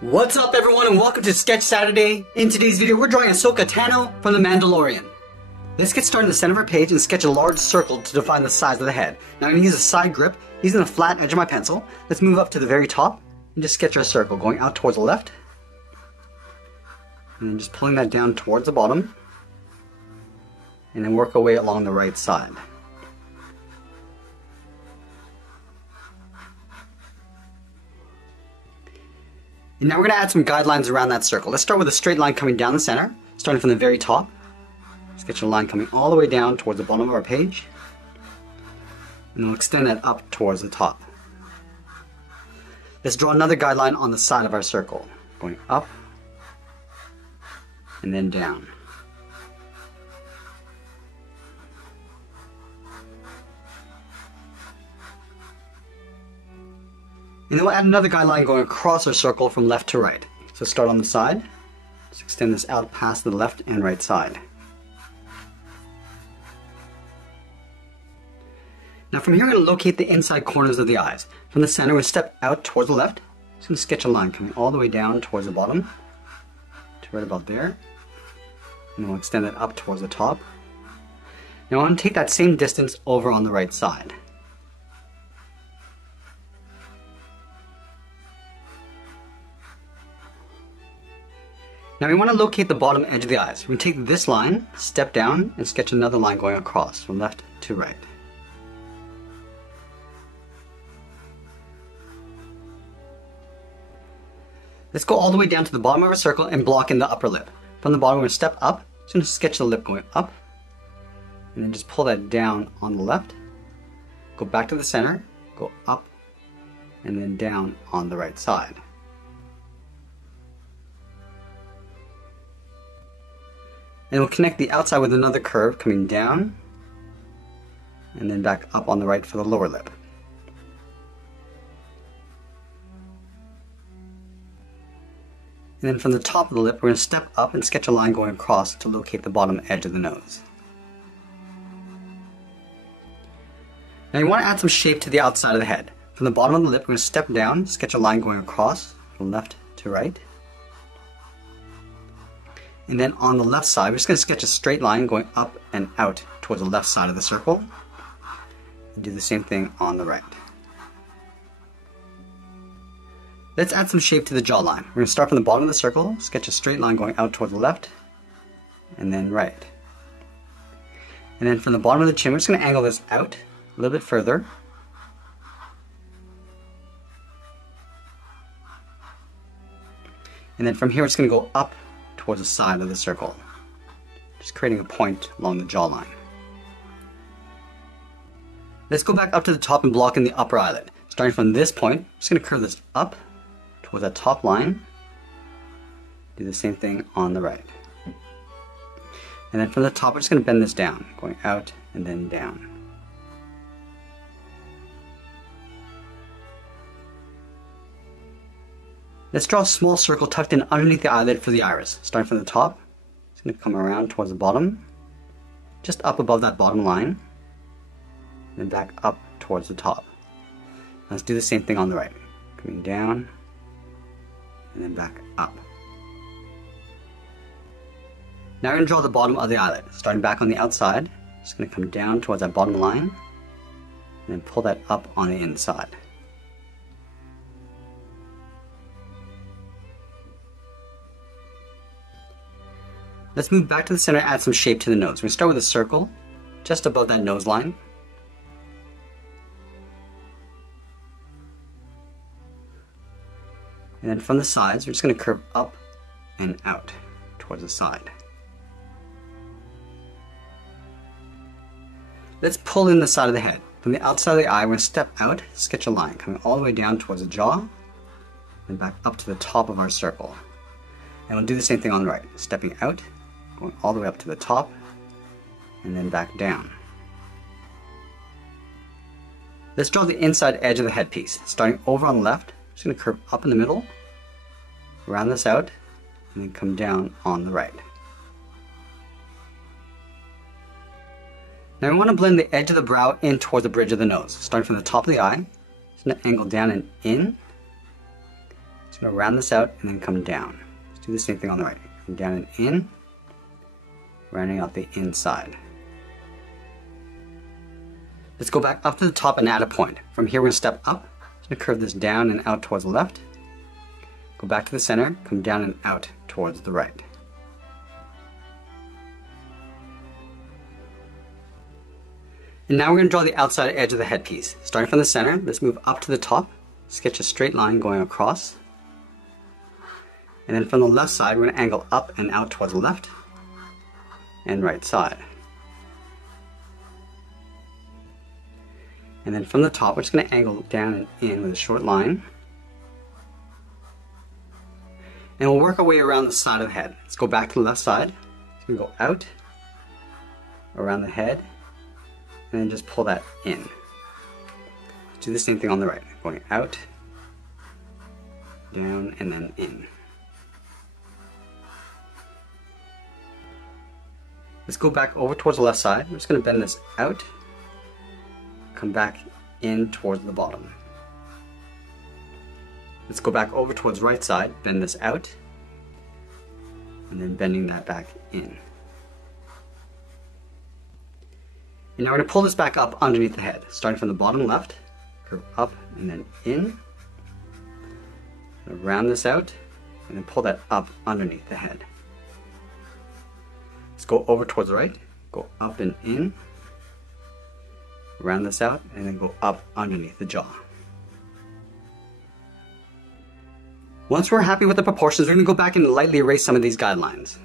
What's up everyone and welcome to Sketch Saturday. In today's video we're drawing Ahsoka Tano from The Mandalorian. Let's get started in the center of our page and sketch a large circle to define the size of the head. Now I'm going to use a side grip using the flat edge of my pencil. Let's move up to the very top and just sketch our circle going out towards the left. And then just pulling that down towards the bottom. And then work our way along the right side. And now we're going to add some guidelines around that circle. Let's start with a straight line coming down the center, starting from the very top. Sketch a line coming all the way down towards the bottom of our page. And we'll extend that up towards the top. Let's draw another guideline on the side of our circle, going up and then down. And then we'll add another guideline going across our circle from left to right. So start on the side, just extend this out past the left and right side. Now from here we're going to locate the inside corners of the eyes. From the center we'll step out towards the left. Just going to sketch a line coming all the way down towards the bottom, to right about there. And we'll extend that up towards the top. Now I want to take that same distance over on the right side. Now we want to locate the bottom edge of the eyes. We're going to take this line, step down, and sketch another line going across from left to right. Let's go all the way down to the bottom of our circle and block in the upper lip. From the bottom we're going to step up, just going to sketch the lip going up, and then just pull that down on the left, go back to the center, go up, and then down on the right side. And we'll connect the outside with another curve coming down and then back up on the right for the lower lip. And then from the top of the lip we're going to step up and sketch a line going across to locate the bottom edge of the nose. Now you want to add some shape to the outside of the head. From the bottom of the lip we're going to step down, sketch a line going across from left to right. And then on the left side, we're just going to sketch a straight line going up and out towards the left side of the circle. And do the same thing on the right. Let's add some shape to the jawline. We're going to start from the bottom of the circle, sketch a straight line going out towards the left, and then right. And then from the bottom of the chin, we're just going to angle this out a little bit further. And then from here, it's going to go up towards the side of the circle, just creating a point along the jawline. Let's go back up to the top and block in the upper eyelid. Starting from this point, I'm just going to curve this up towards that top line. Do the same thing on the right. And then from the top, we're just going to bend this down, going out and then down. Let's draw a small circle tucked in underneath the eyelid for the iris. Starting from the top, it's going to come around towards the bottom, just up above that bottom line, and then back up towards the top. Let's do the same thing on the right, coming down, and then back up. Now we're going to draw the bottom of the eyelid. Starting back on the outside, it's going to come down towards that bottom line, and then pull that up on the inside. Let's move back to the center and add some shape to the nose. We're going to start with a circle just above that nose line. And then from the sides, we're just going to curve up and out towards the side. Let's pull in the side of the head. From the outside of the eye, we're going to step out, sketch a line coming all the way down towards the jaw, and back up to the top of our circle. And we'll do the same thing on the right, stepping out, going all the way up to the top, and then back down. Let's draw the inside edge of the headpiece. Starting over on the left, I'm just going to curve up in the middle, round this out, and then come down on the right. Now we want to blend the edge of the brow in toward the bridge of the nose. Starting from the top of the eye, just going to angle down and in, Just going to round this out and then come down. Let's do the same thing on the right. Come down and in, rounding out the inside. Let's go back up to the top and add a point. From here we're going to step up. Just going to curve this down and out towards the left. Go back to the center, come down and out towards the right. And now we're going to draw the outside edge of the headpiece. Starting from the center, let's move up to the top, sketch a straight line going across. And then from the left side, we're going to angle up and out towards the left and right side. And then from the top, we're just going to angle down and in with a short line. And we'll work our way around the side of the head. Let's go back to the left side. So we go out, around the head, and then just pull that in. Do the same thing on the right, going out, down, and then in. Let's go back over towards the left side. We're just going to bend this out, come back in towards the bottom. Let's go back over towards the right side, bend this out, and then bending that back in. And now we're going to pull this back up underneath the head, starting from the bottom left, curve up and then in, round this out, and then pull that up underneath the head. Let's go over towards the right, go up and in, round this out, and then go up underneath the jaw. Once we're happy with the proportions, we're going to go back and lightly erase some of these guidelines.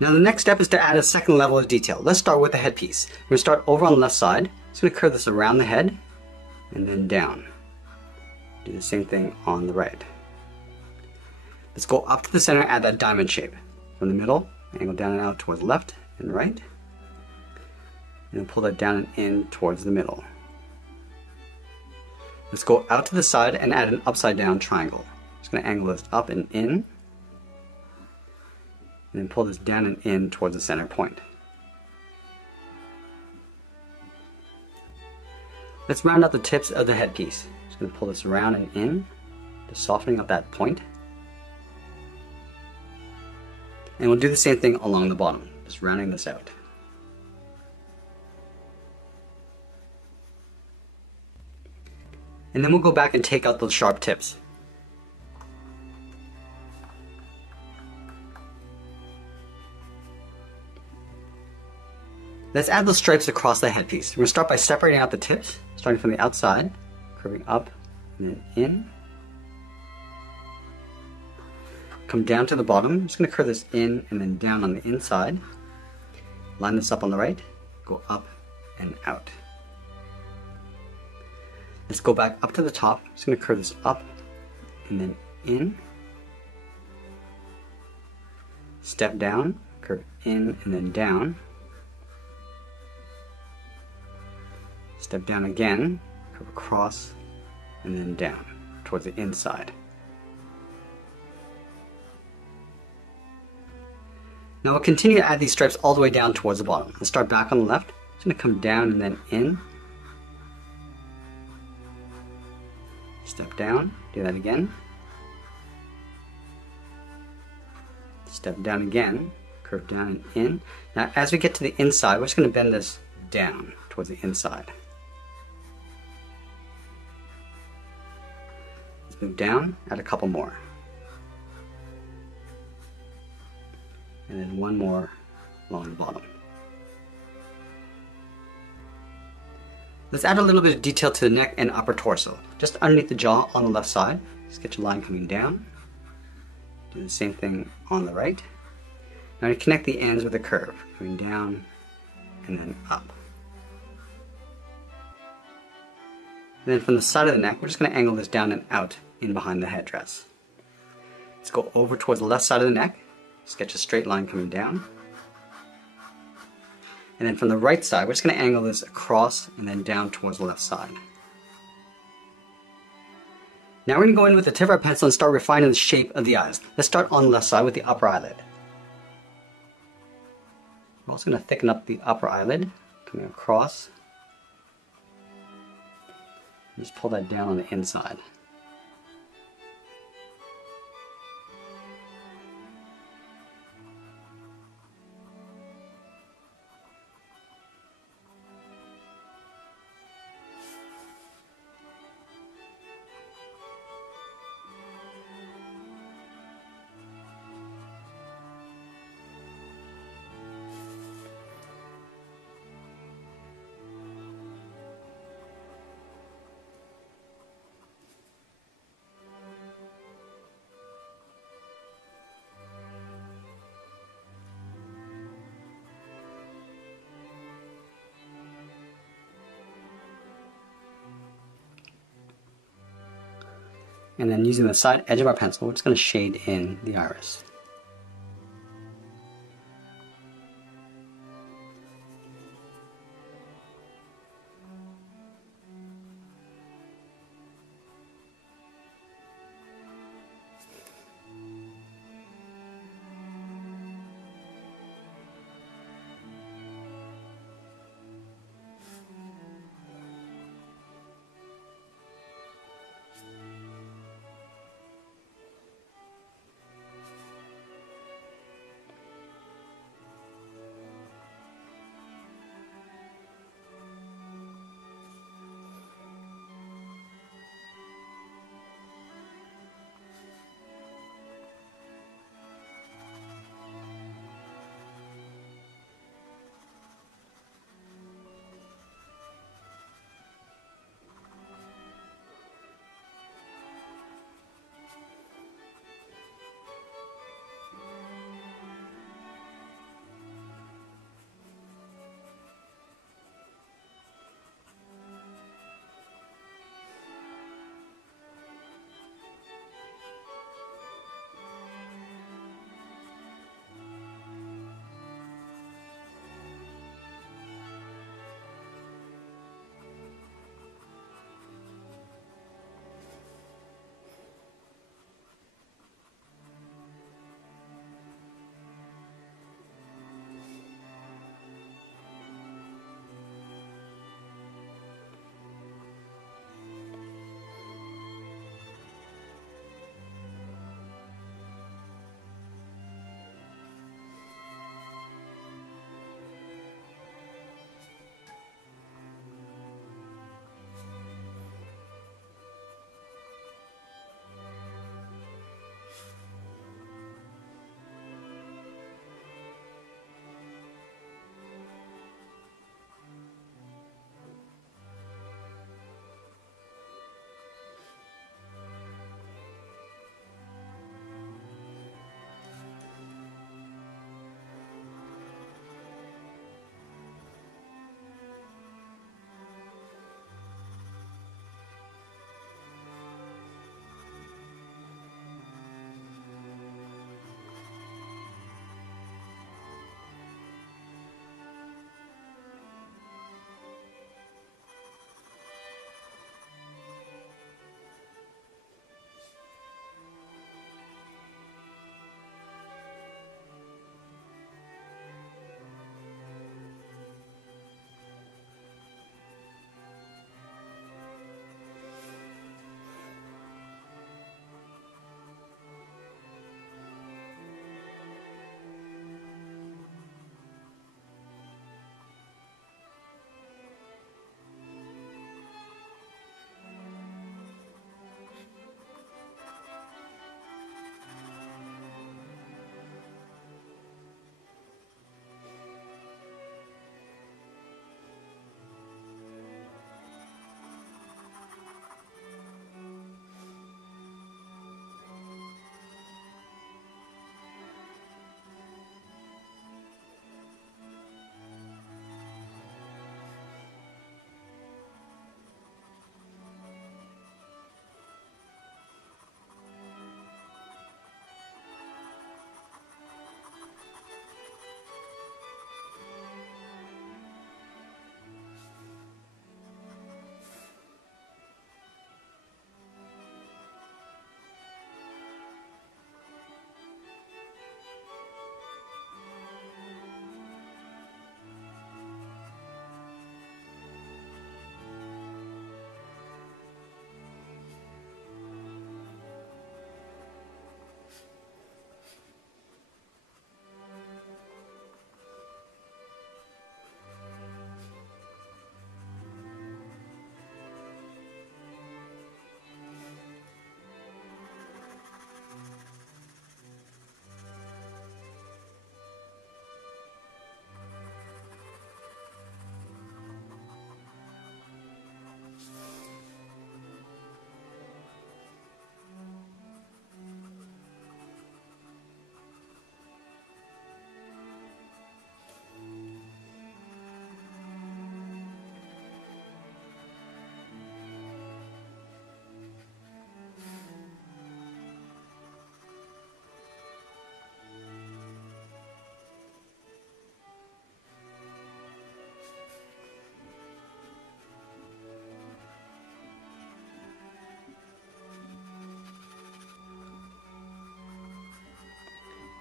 Now the next step is to add a second level of detail. Let's start with the headpiece. We're going to start over on the left side. Just going to curve this around the head and then down. Do the same thing on the right. Let's go up to the center, add that diamond shape. From the middle, angle down and out towards the left and right. And then pull that down and in towards the middle. Let's go out to the side and add an upside down triangle. Just going to angle this up and in. And then pull this down and in towards the center point. Let's round out the tips of the headpiece. Just going to pull this around and in, just softening up that point. And we'll do the same thing along the bottom, just rounding this out. And then we'll go back and take out those sharp tips. Let's add those stripes across the headpiece. We're going to start by separating out the tips, starting from the outside, curving up and then in. Come down to the bottom. I'm just going to curve this in and then down on the inside. Line this up on the right, go up and out. Let's go back up to the top. I'm just going to curve this up and then in. Step down, curve in and then down. Step down again, curve across, and then down towards the inside. Now we'll continue to add these stripes all the way down towards the bottom. Let's start back on the left. It's going to come down and then in. Step down, do that again. Step down again, curve down and in. Now as we get to the inside, we're just going to bend this down towards the inside. Move down, add a couple more. And then one more along the bottom. Let's add a little bit of detail to the neck and upper torso. Just underneath the jaw on the left side, sketch a line coming down. Do the same thing on the right. Now to connect the ends with a curve, coming down and then up. And then from the side of the neck, we're just going to angle this down and out in behind the headdress. Let's go over towards the left side of the neck. Sketch a straight line coming down. And then from the right side, we're just going to angle this across and then down towards the left side. Now we're going to go in with the tip of our pencil and start refining the shape of the eyes. Let's start on the left side with the upper eyelid. We're also going to thicken up the upper eyelid, coming across. Just pull that down on the inside. And then using the side edge of our pencil, we're just going to shade in the iris.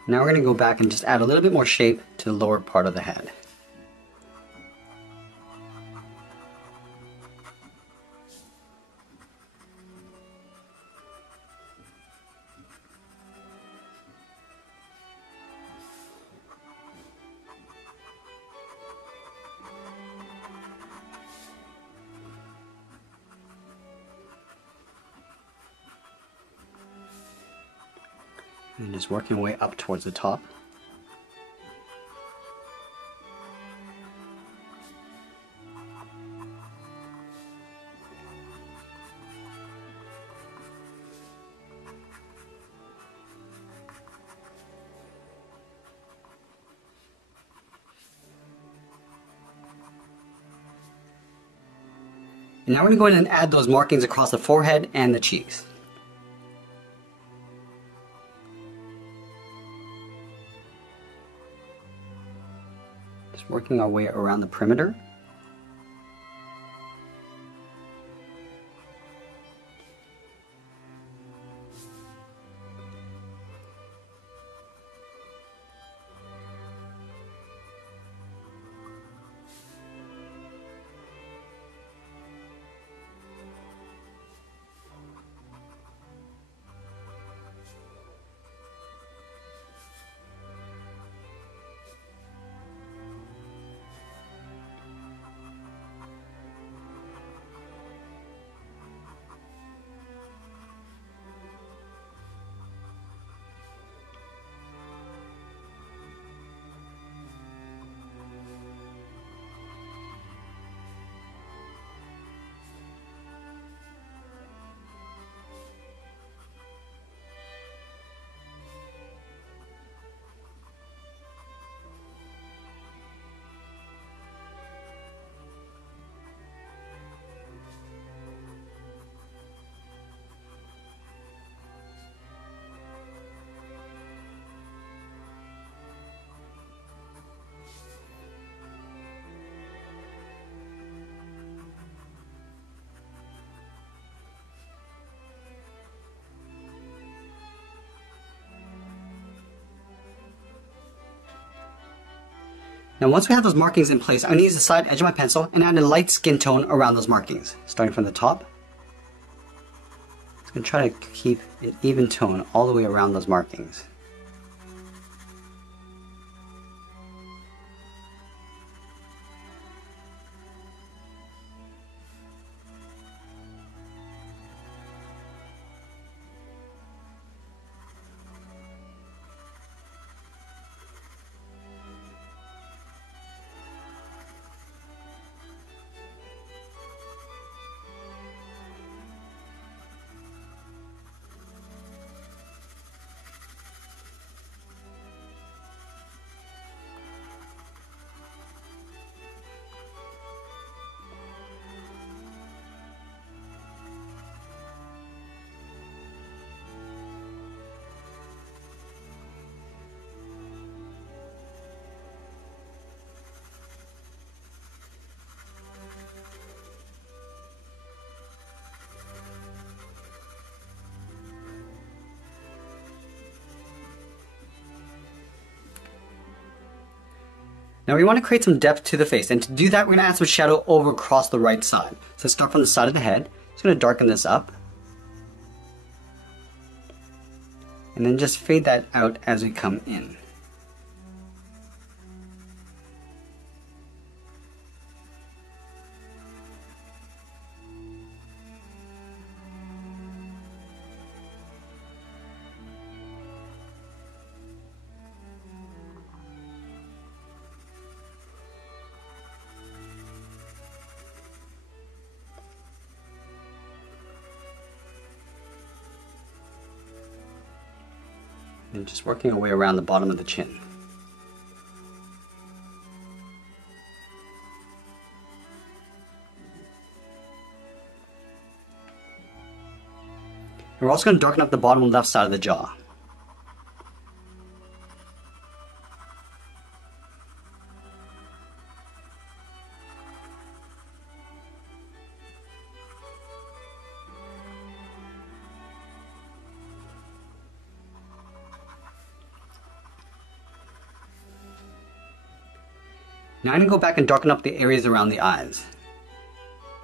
Now we're going to go back and just add a little bit more shape to the lower part of the head. And just working our way up towards the top. And now we're going to go in and add those markings across the forehead and the cheeks. Just working our way around the perimeter. Now once we have those markings in place, I'm going to use the side edge of my pencil and add a light skin tone around those markings. Starting from the top. I'm going to try to keep an even tone all the way around those markings. Now we want to create some depth to the face, and to do that we're going to add some shadow over across the right side. So let's start from the side of the head. Just going to darken this up. And then just fade that out as we come in. And just working our way around the bottom of the chin. And we're also going to darken up the bottom left side of the jaw. Now I'm going to go back and darken up the areas around the eyes.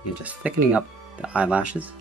And just thickening up the eyelashes.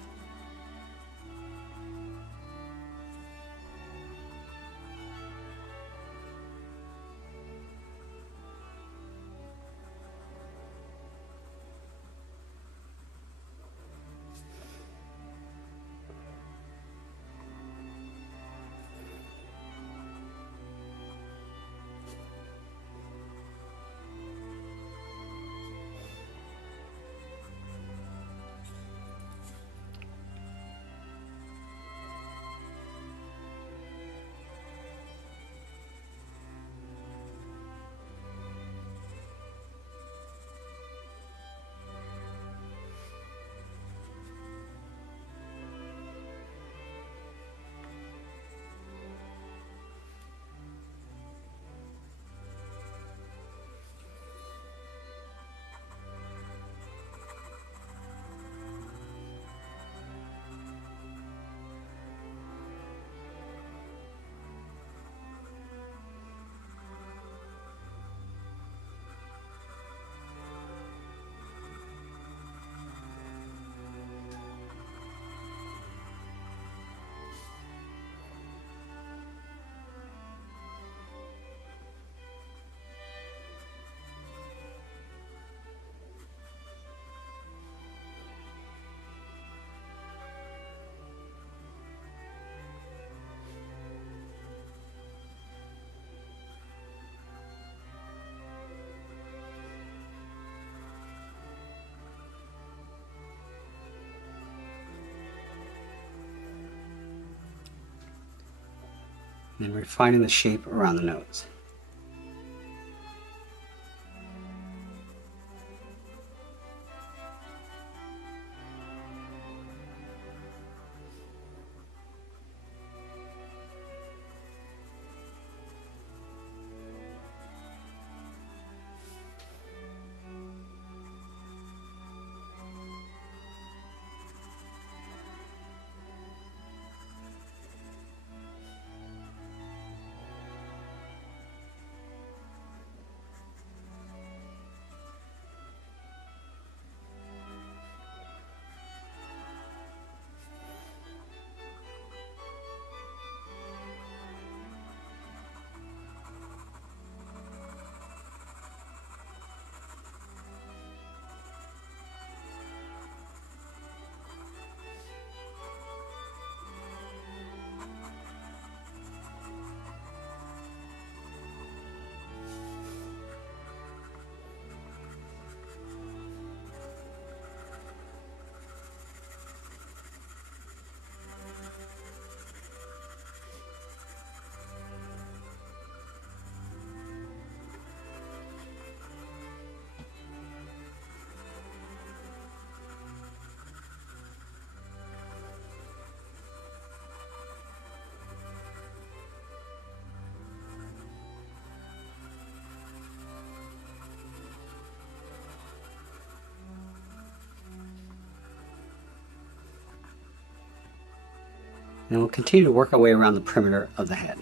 And refining the shape around the nose. And we'll continue to work our way around the perimeter of the head.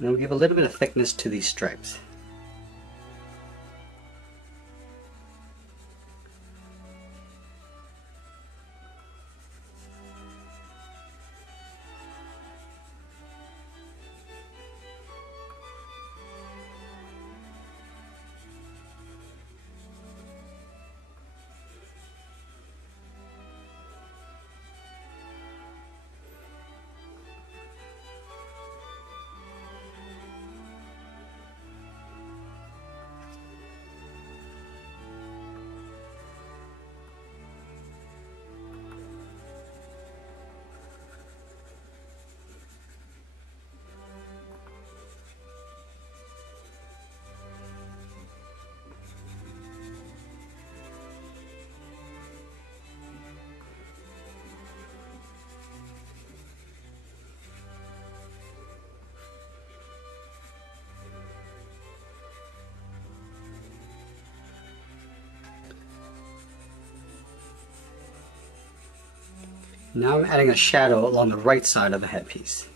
And we'll give a little bit of thickness to these stripes. Now I'm adding a shadow along the right side of the headpiece.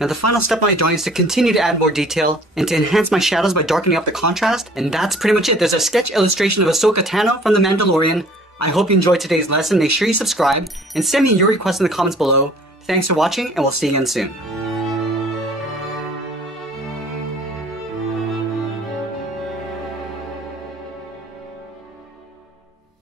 Now the final step of my drawing is to continue to add more detail and to enhance my shadows by darkening up the contrast, and that's pretty much it. There's a sketch illustration of Ahsoka Tano from The Mandalorian. I hope you enjoyed today's lesson. Make sure you subscribe and send me your requests in the comments below. Thanks for watching, and we'll see you again soon.